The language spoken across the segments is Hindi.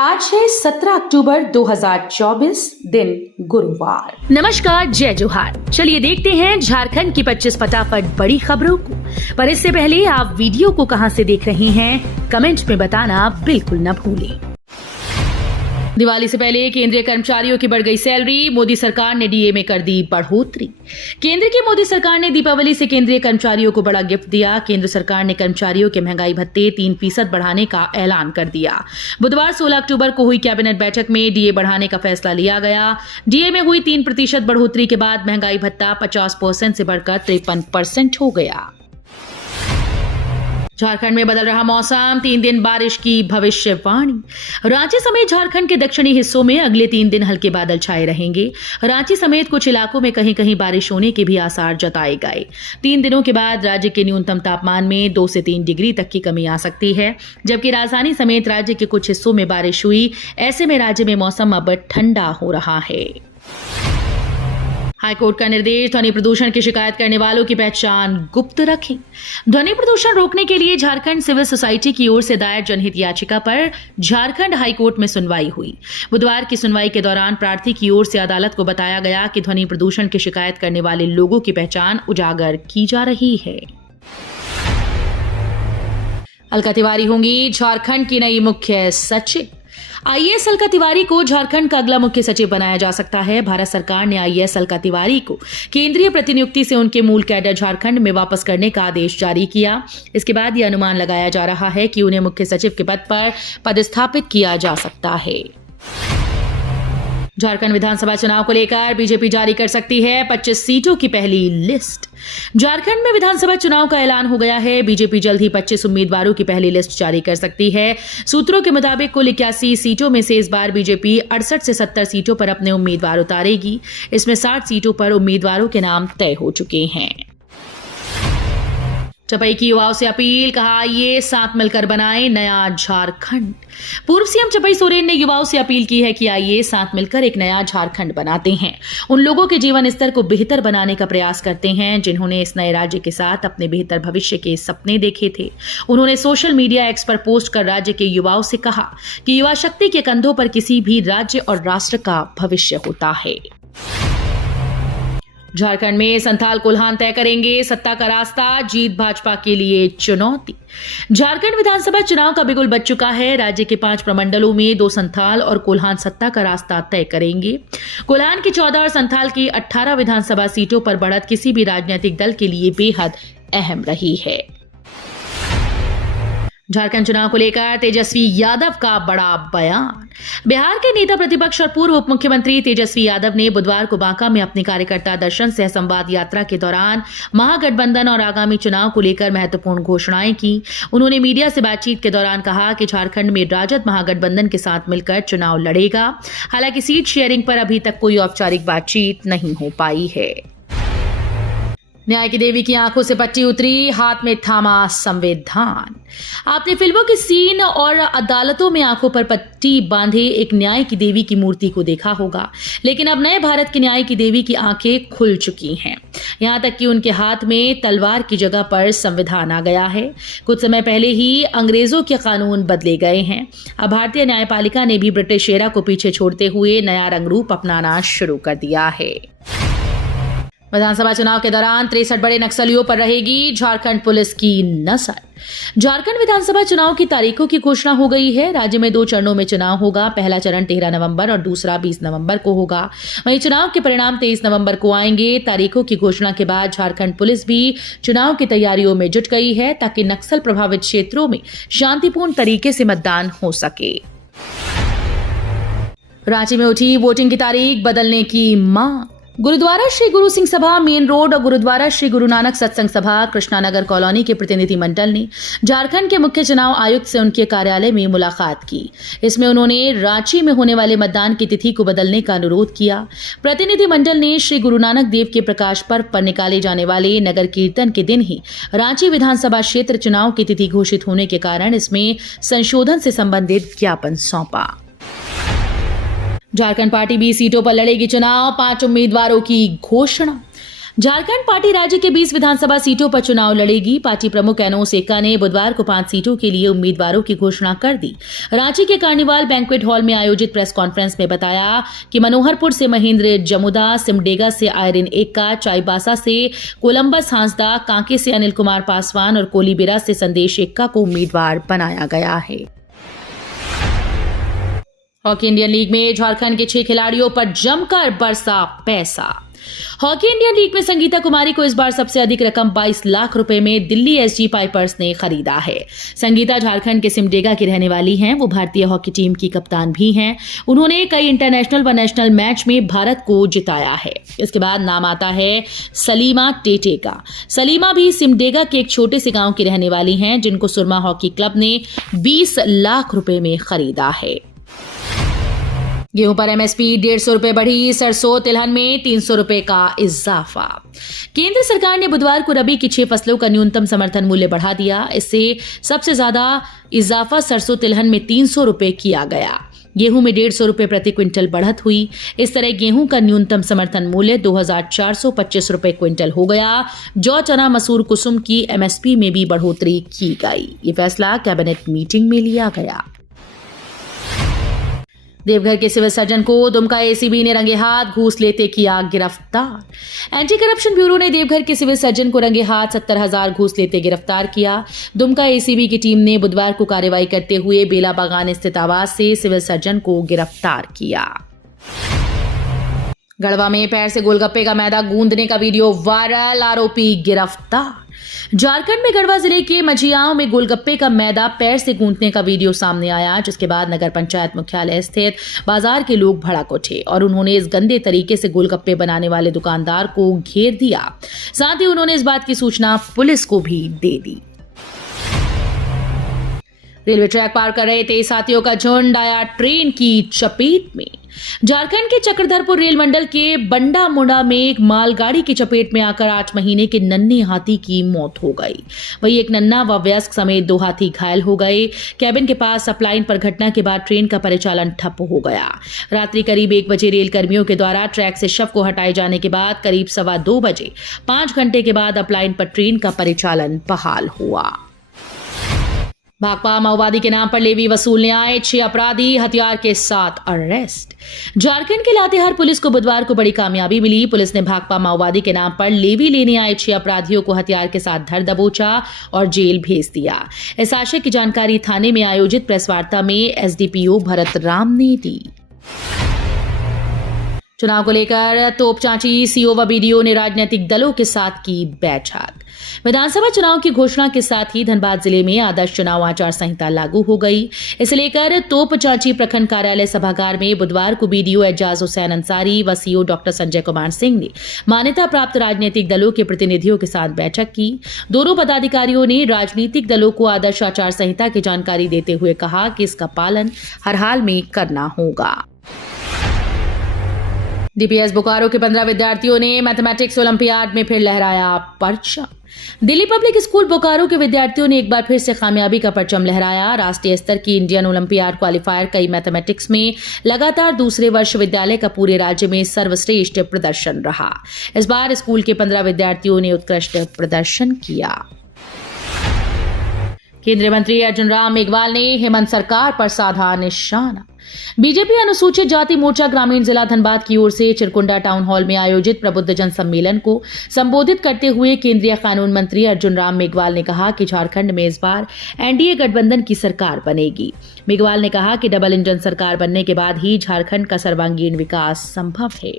आज है 17 अक्टूबर 2024 दिन गुरुवार। नमस्कार, जय जोहार। चलिए देखते हैं झारखंड की 25 फटाफट बड़ी खबरों को। पर इससे पहले आप वीडियो को कहां से देख रहे हैं कमेंट में बताना बिल्कुल न भूलें। दिवाली से पहले केंद्रीय कर्मचारियों की बढ़ गई सैलरी, मोदी सरकार ने डीए में कर दी बढ़ोतरी। केंद्र की मोदी सरकार ने दीपावली से केंद्रीय कर्मचारियों को बड़ा गिफ्ट दिया। केंद्र सरकार ने कर्मचारियों के महंगाई भत्ते 3% बढ़ाने का ऐलान कर दिया। बुधवार 16 अक्टूबर को हुई कैबिनेट बैठक में डीए बढ़ाने का फैसला लिया गया। डीए में हुई 3% बढ़ोतरी के बाद महंगाई भत्ता 50% से बढ़कर 53% हो गया। झारखंड में बदल रहा मौसम, 3 दिन बारिश की भविष्यवाणी। रांची समेत झारखंड के दक्षिणी हिस्सों में अगले 3 दिन हल्के बादल छाए रहेंगे। रांची समेत कुछ इलाकों में कहीं कहीं बारिश होने के भी आसार जताए गए। 3 दिनों के बाद राज्य के न्यूनतम तापमान में 2 से 3 डिग्री तक की कमी आ सकती है, जबकि राजधानी समेत राज्य के कुछ हिस्सों में बारिश हुई। ऐसे में राज्य में मौसम अब ठंडा हो रहा है। हाईकोर्ट का निर्देश, ध्वनि प्रदूषण की शिकायत करने वालों की पहचान गुप्त रखें। ध्वनि प्रदूषण रोकने के लिए झारखंड सिविल सोसाइटी की ओर से दायर जनहित याचिका पर झारखंड हाईकोर्ट में सुनवाई हुई। बुधवार की सुनवाई के दौरान प्रार्थी की ओर से अदालत को बताया गया कि ध्वनि प्रदूषण की शिकायत करने वाले लोगों की पहचान उजागर की जा रही है। अलका तिवारी होंगी झारखंड की नई मुख्य सचिव। आईएएस अलका तिवारी को झारखंड का अगला मुख्य सचिव बनाया जा सकता है। भारत सरकार ने आईएएस अलका तिवारी को केंद्रीय प्रतिनियुक्ति से उनके मूल कैडर झारखंड में वापस करने का आदेश जारी किया। इसके बाद यह अनुमान लगाया जा रहा है कि उन्हें मुख्य सचिव के पद पर पदस्थापित किया जा सकता है। झारखंड विधानसभा चुनाव को लेकर बीजेपी जारी कर सकती है 25 सीटों की पहली लिस्ट। झारखंड में विधानसभा चुनाव का ऐलान हो गया है। बीजेपी जल्द ही 25 उम्मीदवारों की पहली लिस्ट जारी कर सकती है। सूत्रों के मुताबिक कुल 81 सीटों में से इस बार बीजेपी 68 से 70 सीटों पर अपने उम्मीदवार उतारेगी। इसमें 60 सीटों पर उम्मीदवारों के नाम तय हो चुके हैं। चपई की युवाओं से अपील, कहा ये साथ मिलकर बनाएं नया झारखंड। पूर्व सीएम चपई सोरेन ने युवाओं से अपील की है कि आइए साथ मिलकर एक नया झारखंड बनाते हैं। उन लोगों के जीवन स्तर को बेहतर बनाने का प्रयास करते हैं जिन्होंने इस नए राज्य के साथ अपने बेहतर भविष्य के सपने देखे थे। उन्होंने सोशल मीडिया एक्स पर पोस्ट कर राज्य के युवाओं से कहा कि युवा शक्ति के कंधों पर किसी भी राज्य और राष्ट्र का भविष्य होता है। झारखंड में संथाल कोल्हान तय करेंगे सत्ता का रास्ता, जीत भाजपा के लिए चुनौती। झारखंड विधानसभा चुनाव का बिगुल बज चुका है। राज्य के 5 प्रमंडलों में 2 संथाल और कोल्हान सत्ता का रास्ता तय करेंगे। कोल्हान की 14 और संथाल की 18 विधानसभा सीटों पर बढ़त किसी भी राजनीतिक दल के लिए बेहद अहम रही है। झारखंड चुनाव को लेकर तेजस्वी यादव का बड़ा बयान। बिहार के नेता प्रतिपक्ष और पूर्व उप मुख्यमंत्री तेजस्वी यादव ने बुधवार को बांका में अपनी कार्यकर्ता दर्शन सह संवाद यात्रा के दौरान महागठबंधन और आगामी चुनाव को लेकर महत्वपूर्ण घोषणाएं की। उन्होंने मीडिया से बातचीत के दौरान कहा कि झारखंड में राजद महागठबंधन के साथ मिलकर चुनाव लड़ेगा। हालांकि सीट शेयरिंग पर अभी तक कोई औपचारिक बातचीत नहीं हो पाई है। न्याय की देवी की आंखों से पट्टी उतरी, हाथ में थामा संविधान। आपने फिल्मों की सीन और अदालतों में आंखों पर पट्टी बांधे एक न्याय की देवी की मूर्ति को देखा होगा, लेकिन अब नए भारत की न्याय की देवी की आंखें खुल चुकी हैं। यहां तक कि उनके हाथ में तलवार की जगह पर संविधान आ गया है। कुछ समय पहले ही अंग्रेजों के कानून बदले गए हैं। अब भारतीय न्यायपालिका ने भी ब्रिटिश एरा को पीछे छोड़ते हुए नया रंग रूप अपनाना शुरू कर दिया है। विधानसभा चुनाव के दौरान 63 बड़े नक्सलियों पर रहेगी झारखंड पुलिस की नजर। झारखंड विधानसभा चुनाव की तारीखों की घोषणा हो गई है। राज्य में 2 चरणों में चुनाव होगा। पहला चरण 13 नवंबर और दूसरा 20 नवंबर को होगा। वहीं चुनाव के परिणाम 23 नवंबर को आएंगे। तारीखों की घोषणा के बाद झारखंड पुलिस भी चुनाव की तैयारियों में जुट गई है ताकि नक्सल प्रभावित क्षेत्रों में शांतिपूर्ण तरीके से मतदान हो सके। रांची में उठी वोटिंग की तारीख बदलने की मांग। गुरुद्वारा श्री गुरु सिंह सभा मेन रोड और गुरुद्वारा श्री गुरु नानक सत्संग सभा कृष्णानगर कॉलोनी के प्रतिनिधिमंडल ने झारखंड के मुख्य चुनाव आयुक्त से उनके कार्यालय में मुलाकात की। इसमें उन्होंने रांची में होने वाले मतदान की तिथि को बदलने का अनुरोध किया। प्रतिनिधिमंडल ने श्री गुरु नानक देव के प्रकाश पर्व पर निकाले जाने वाले नगर कीर्तन के दिन ही रांची विधानसभा क्षेत्र चुनाव की तिथि घोषित होने के कारण इसमें संशोधन से संबंधित ज्ञापन सौंपा। झारखंड पार्टी 20 सीटों पर लड़ेगी चुनाव, 5 उम्मीदवारों की घोषणा। झारखंड पार्टी राज्य के 20 विधानसभा सीटों पर चुनाव लड़ेगी। पार्टी प्रमुख एनोस एक्का ने बुधवार को 5 सीटों के लिए उम्मीदवारों की घोषणा कर दी। रांची के कार्निवाल बैंक्वेट हॉल में आयोजित प्रेस कॉन्फ्रेंस में बताया कि मनोहरपुर से महेंद्र जमुदा, सिमडेगा से आयरिन एक्का, चाईबासा से कोलंबस हांसदा, कांके से अनिल कुमार पासवान और कोलीबिरा से संदेश एक्का को उम्मीदवार बनाया गया है। हॉकी इंडियन लीग में झारखंड के 6 खिलाड़ियों पर जमकर बरसा पैसा। हॉकी इंडियन लीग में संगीता कुमारी को इस बार सबसे अधिक रकम 22 लाख रुपए में दिल्ली एसजी पाइपर्स ने खरीदा है। संगीता झारखंड के सिमडेगा की रहने वाली हैं। वो भारतीय हॉकी टीम की कप्तान भी हैं। उन्होंने कई इंटरनेशनल व नेशनल मैच में भारत को जिताया है। इसके बाद नाम आता है सलीमा टेटे का। सलीमा भी सिमडेगा के एक छोटे से गांव की रहने वाली हैं, जिनको सुरमा हॉकी क्लब ने 20 लाख रुपए में खरीदा है। गेहूं पर एमएसपी 150 रुपए बढ़ी। सरसों तिलहन में 300 रुपए का इजाफा। केंद्र सरकार ने बुधवार को रबी की 6 फसलों का न्यूनतम समर्थन मूल्य बढ़ा दिया। इससे सबसे ज्यादा इजाफा सरसों तिलहन में 300 रुपए किया गया। गेहूं में 150 रुपए प्रति क्विंटल बढ़त हुई। इस तरह गेहूं का न्यूनतम समर्थन मूल्य 2425 रुपए क्विंटल हो गया। जौ, चना, मसूर, कुसुम की एमएसपी में भी बढ़ोतरी की गई। ये फैसला कैबिनेट मीटिंग में लिया गया। देवघर के सिविल सर्जन को दुमका एसीबी ने रंगे हाथ घूस लेते किया गिरफ्तार। एंटी करप्शन ब्यूरो ने देवघर के सिविल सर्जन को रंगे हाथ 70,000 घूस लेते गिरफ्तार किया। दुमका एसीबी की टीम ने बुधवार को कार्रवाई करते हुए बेला बागान स्थित आवास से सिविल सर्जन को गिरफ्तार किया। गढ़वा में पैर से गोलगप्पे का मैदा गूंदने का वीडियो वायरल, आरोपी गिरफ्तार। झारखंड में गढ़वा जिले के मझियाओं में गोलगप्पे का मैदा पैर से गूंदने का वीडियो सामने आया, जिसके बाद नगर पंचायत मुख्यालय स्थित बाजार के लोग भड़क उठे और उन्होंने इस गंदे तरीके से गोलगप्पे बनाने वाले दुकानदार को घेर दिया। साथ ही उन्होंने इस बात की सूचना पुलिस को भी दे दी। रेलवे ट्रैक पार कर रहे तेज हाथियों का झुंड आया ट्रेन की चपेट में। झारखंड के चक्रधरपुर रेल मंडल के बंडा मुंडा में एक मालगाड़ी की चपेट में आकर 8 महीने के नन्हे हाथी की मौत हो गई। वहीं एक नन्हा व वयस्क समेत 2 हाथी घायल हो गए। कैबिन के पास अपलाइन पर घटना के बाद ट्रेन का परिचालन ठप हो गया। रात्रि करीब 1 बजे रेल कर्मियों के द्वारा ट्रैक से शव को हटाए जाने के बाद करीब 2:15 बजे 5 घंटे के बाद अपलाइन पर ट्रेन का परिचालन बहाल हुआ। भाकपा माओवादी के नाम पर लेवी वसूलने आए 6 अपराधी हथियार के साथ अरेस्ट। झारखंड के लातेहार पुलिस को बुधवार को बड़ी कामयाबी मिली। पुलिस ने भाकपा माओवादी के नाम पर लेवी लेने आए 6 अपराधियों को हथियार के साथ धर दबोचा और जेल भेज दिया। इस आशय की जानकारी थाने में आयोजित प्रेस वार्ता में एसडीपीओ भरत राम ने दी। चुनाव को लेकर तोपचांची सीओ व बीडीओ ने राजनीतिक दलों के साथ की बैठक। विधानसभा चुनाव की घोषणा के साथ ही धनबाद जिले में आदर्श चुनाव आचार संहिता लागू हो गई। इसे लेकर तोपचांची प्रखंड कार्यालय सभागार में बुधवार को बीडीओ एजाज हुसैन अंसारी व सीओ डॉक्टर संजय कुमार सिंह ने मान्यता प्राप्त राजनीतिक दलों के प्रतिनिधियों के साथ बैठक की। दोनों पदाधिकारियों ने राजनीतिक दलों को आदर्श आचार संहिता की जानकारी देते हुए कहा कि इसका पालन हर हाल में करना होगा। डीपीएस बोकारो के 15 विद्यार्थियों ने मैथमेटिक्स ओलंपियाड में फिर लहराया परचम। दिल्ली पब्लिक स्कूल बोकारो के विद्यार्थियों ने एक बार फिर से कामयाबी का परचम लहराया। राष्ट्रीय स्तर की इंडियन ओलंपियाड क्वालिफायर कई मैथमेटिक्स में लगातार दूसरे वर्ष विद्यालय का पूरे राज्य में सर्वश्रेष्ठ प्रदर्शन रहा। इस बार स्कूल के 15 विद्यार्थियों ने उत्कृष्ट प्रदर्शन किया। केंद्रीय मंत्री अर्जुन राम मेघवाल ने हेमंत सरकार पर साधा निशाना। बीजेपी अनुसूचित जाति मोर्चा ग्रामीण जिला धनबाद की ओर से चिरकुंडा टाउन हॉल में आयोजित प्रबुद्ध जन सम्मेलन को संबोधित करते हुए केंद्रीय कानून मंत्री अर्जुन राम मेघवाल ने कहा कि झारखंड में इस बार एनडीए गठबंधन की सरकार बनेगी। मेघवाल ने कहा कि डबल इंजन सरकार बनने के बाद ही झारखंड का सर्वांगीण विकास संभव है।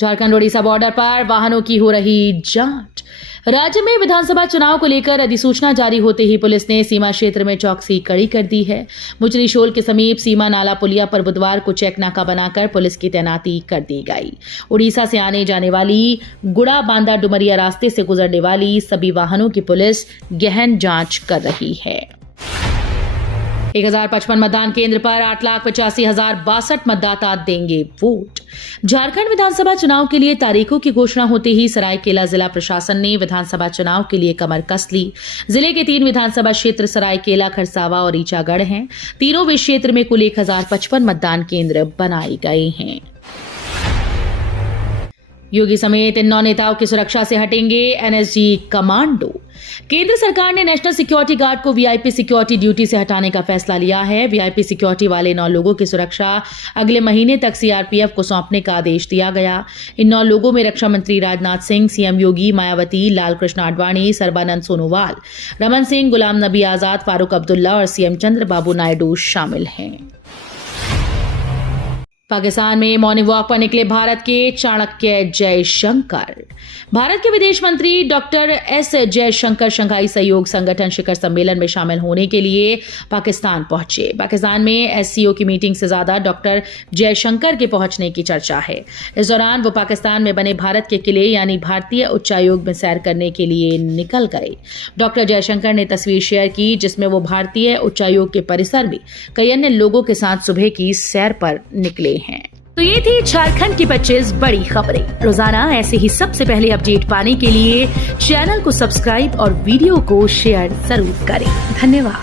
झारखंड ओडिशा बॉर्डर पर वाहनों की हो रही जांच। राज्य में विधानसभा चुनाव को लेकर अधिसूचना जारी होते ही पुलिस ने सीमा क्षेत्र में चौकसी कड़ी कर दी है। मुचरी शोल के समीप सीमा नाला पुलिया पर बुधवार को चेक नाका बनाकर पुलिस की तैनाती कर दी गई। उड़ीसा से आने जाने वाली गुड़ा बांदा डुमरिया रास्ते से गुजरने वाली सभी वाहनों की पुलिस गहन जांच कर रही है। 1055 मतदान केंद्र पर 8,85,062 मतदाता देंगे वोट। झारखंड विधानसभा चुनाव के लिए तारीखों की घोषणा होते ही सरायकेला जिला प्रशासन ने विधानसभा चुनाव के लिए कमर कस ली। जिले के 3 विधानसभा क्षेत्र सरायकेला, खरसावा और ईचागढ़ हैं। तीनों वे क्षेत्र में कुल 1055 मतदान केंद्र बनाए गए हैं। योगी समेत इन 9 नेताओं की सुरक्षा से हटेंगे एनएसजी कमांडो। केंद्र सरकार ने नेशनल सिक्योरिटी गार्ड को वीआईपी सिक्योरिटी ड्यूटी से हटाने का फैसला लिया है। वीआईपी सिक्योरिटी वाले 9 लोगों की सुरक्षा अगले महीने तक सीआरपीएफ को सौंपने का आदेश दिया गया। इन 9 लोगों में रक्षा मंत्री राजनाथ सिंह, सीएम योगी, मायावती, लाल कृष्ण आडवाणी, सर्बानंद सोनोवाल, रमन सिंह, गुलाम नबी आजाद, फारूक अब्दुल्ला और सीएम चंद्रबाबू नायडू शामिल हैं। पाकिस्तान में मॉर्निंग वॉक पर निकले भारत के चाणक्य जयशंकर। भारत के विदेश मंत्री डॉक्टर एस जयशंकर शंघाई सहयोग संगठन शिखर सम्मेलन में शामिल होने के लिए पाकिस्तान पहुंचे। पाकिस्तान में एससीओ की मीटिंग से ज्यादा डॉक्टर जयशंकर के पहुंचने की चर्चा है। इस दौरान वो पाकिस्तान में बने भारत के किले यानी भारतीय उच्चायोग में सैर करने के लिए निकल गए। डॉक्टर जयशंकर ने तस्वीर शेयर की जिसमें वो भारतीय उच्चायोग के परिसर में कई अन्य लोगों के साथ सुबह की सैर पर निकले हैं। तो ये थी झारखंड की 25 बड़ी खबरें। रोजाना ऐसे ही सबसे पहले अपडेट पाने के लिए चैनल को सब्सक्राइब और वीडियो को शेयर जरूर करें। धन्यवाद।